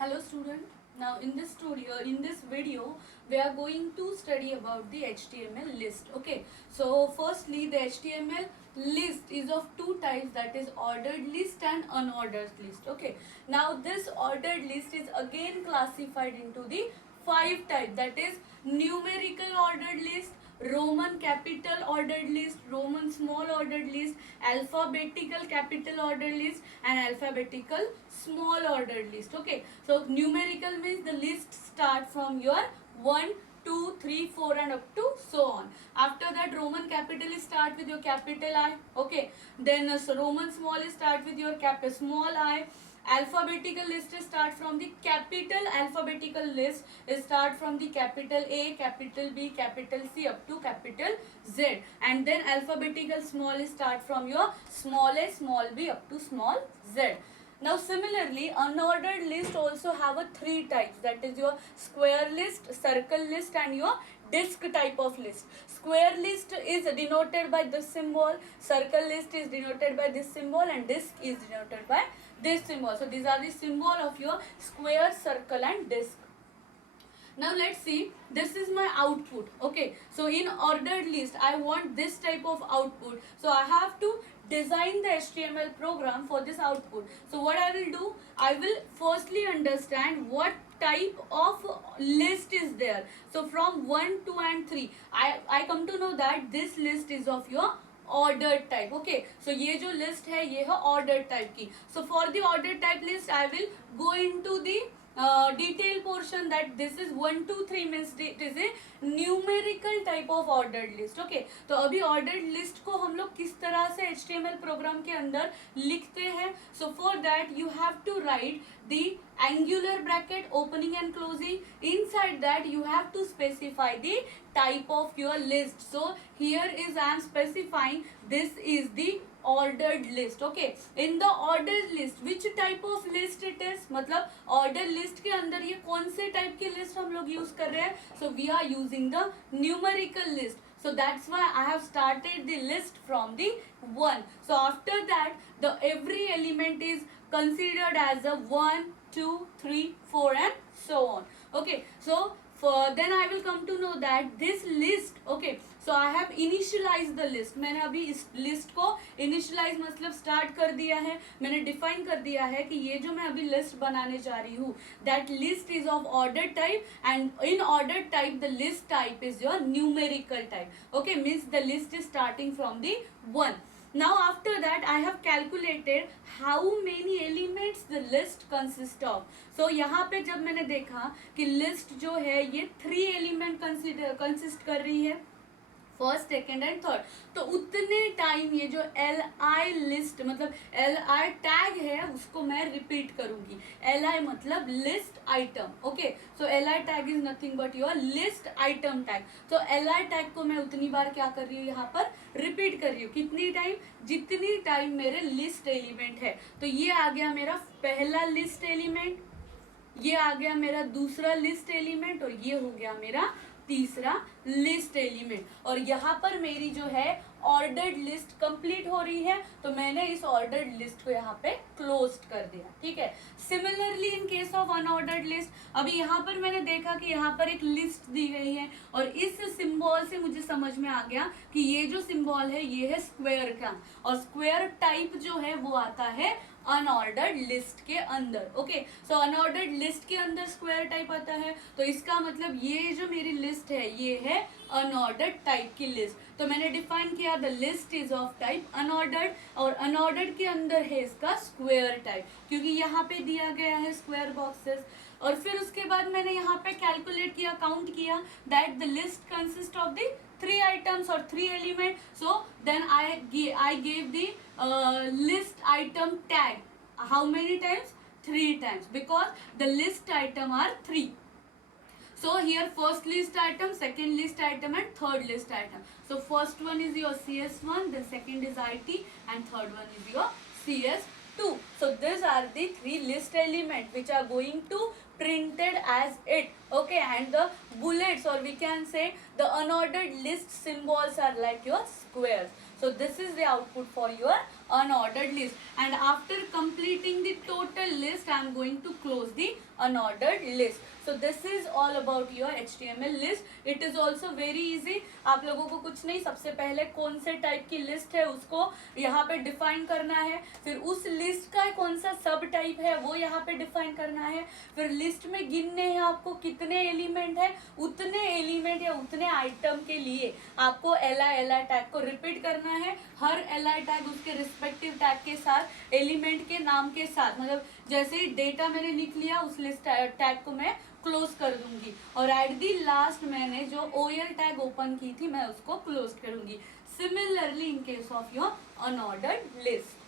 Hello student. Now in this video we are going to study about the HTML list. Okay. So firstly the HTML list is of two types, that is ordered list and unordered list. Okay. Now this ordered list is again classified into the five types, that is numerical ordered list, Roman capital ordered list, Roman small ordered list, alphabetical capital ordered list, and alphabetical small ordered list. Okay, so numerical means the list start from your 1, 2, 3, 4 and up to so on. After that Roman capital is start with your capital I. Okay, then so Roman small is start with your small I. Alphabetical list start from the capital, alphabetical list start from the capital A, capital B, capital C up to capital Z, and then alphabetical small start from your small a, small b up to small z. Now similarly unordered list also have a three types, that is your square list, circle list and your disk type of list. Square list is denoted by this symbol, circle list is denoted by this symbol, and disk is denoted by this symbol. So these are the symbol of your square, circle and disk. Now let's see, this is my output. Okay, so in ordered list I want this type of output, so I have to design the HTML program for this output. So what I will do, I will firstly understand what type of list is there. So from 1, 2 and 3 I come to know that this list is of your ordered type. Okay, so ये जो list है ये है ordered type की. So for the ordered type list I will go into the detail portion, that this is 1, 2, 3 means it is a numerical type of ordered list. Okay, तो अभी ordered list को हम लोग किस तरह से HTML प्रोग्राम के अंदर लिखते हैं. So for that you have to write the angular bracket opening and closing. Inside that you have to specify the type of your list. So here is I am specifying this is the ordered list. Okay, in the ordered list which type of list it is, मतलब ordered list के अंदर ये कौन से type की list हम लोग use कर रहे हैं. So we are using the numerical list. So that's why I have started the list from the 1. So after that the every element is considered as a 1, 2, 3, 4 and so on. Okay, so then I will come to know that this list. Okay, so I have initialized the list. मैंने अभी इस list को initialize मतलब start कर दिया है, मैंने define कर दिया है कि ये जो मैं अभी list बनाने जा रही हूँ, that list is of ordered type, and in ordered type the list type is your numerical type. Okay, means the list is starting from the 1. Now after that I have calculated how many elements the list consist of. So यहाँ पे जब मैंने देखा कि list जो है ये 3 element consist कर रही है, फर्स्ट, सेकेंड एंड थर्ड, तो उतने टाइम ये जो एल आई लिस्ट मतलब एल आई टैग है उसको मैं रिपीट करूंगी. एल आई मतलब list item. Okay, so L I tag is nothing but your list item tag. तो एल आई टैग को मैं उतनी बार क्या कर रही हूँ, यहाँ पर रिपीट कर रही हूँ. कितनी टाइम, जितनी टाइम मेरे लिस्ट एलिमेंट है. तो ये आ गया मेरा पहला लिस्ट एलिमेंट, ये आ गया मेरा दूसरा लिस्ट एलिमेंट, और ये हो गया मेरा तीसरा लिस्ट एलिमेंट. और यहाँ पर मेरी जो है ऑर्डर्ड लिस्ट कंप्लीट हो रही है, तो मैंने इस ऑर्डर्ड लिस्ट को यहाँ पे क्लोज कर दिया. ठीक है. Similarly in case of unordered list, अभी यहाँ पर मैंने देखा कि यहाँ पर एक लिस्ट दी गई है, और इस सिंबल से मुझे समझ में आ गया कि ये जो सिंबल है ये है स्क्वायर का, और स्क्वायर टाइप जो है वो आता है अनऑर्डर्ड लिस्ट के अंदर. ओके, सो अनऑर्डर्ड लिस्ट के अंदर स्क्वायर टाइप आता है, तो इसका मतलब ये जो मेरी लिस्ट है ये है अनऑर्डर्ड टाइप की लिस्ट. तो मैंने डिफाइन किया the list is of type unordered, और अनऑर्डर्ड के अंदर है इसका स्क्वायर टाइप, क्योंकि यहाँ पे दिया गया है स्क्वायर बॉक्सेस. और फिर उसके बाद मैंने यहाँ पे कैलकुलेट किया, काउंट किया that the list consist of the 3 items or 3 element. So then I gave the list item tag. How many times? 3 times, because the list item are 3. So here first list item, second list item and third list item. So first one is your CS1, then second is IT and third one is your CS2. So these are the 3 list element which are going to printed as it. Okay, and the bullets, or we can say the unordered list symbols are like your squares. So this is the output for your unordered list, and after completing the total list I am going to close the unordered list. So this is all about your HTML list. It is also very easy. आप लोगों को कुछ नहीं, सबसे पहले कौन से type की लिस्ट है उसको यहाँ पे डिफाइन करना है, फिर उस लिस्ट का कौन सा सब टाइप है वो यहाँ पे डिफाइन करना है, फिर लिस्ट में गिनने हैं आपको कितने एलिमेंट है, उतने एलिमेंट या उतने आइटम के लिए आपको li टैग को रिपीट करना है. हर li टैग उसके रिस्पेक्टिव टैग के साथ, एलिमेंट के नाम के साथ, मतलब जैसे ही डेटा मैंने लिख लिया उस लिस्ट टैग को मैं क्लोज कर दूंगी, और एट दी लास्ट मैंने जो OL टैग ओपन की थी मैं उसको क्लोज करूंगी. Similarly in case of your unordered list.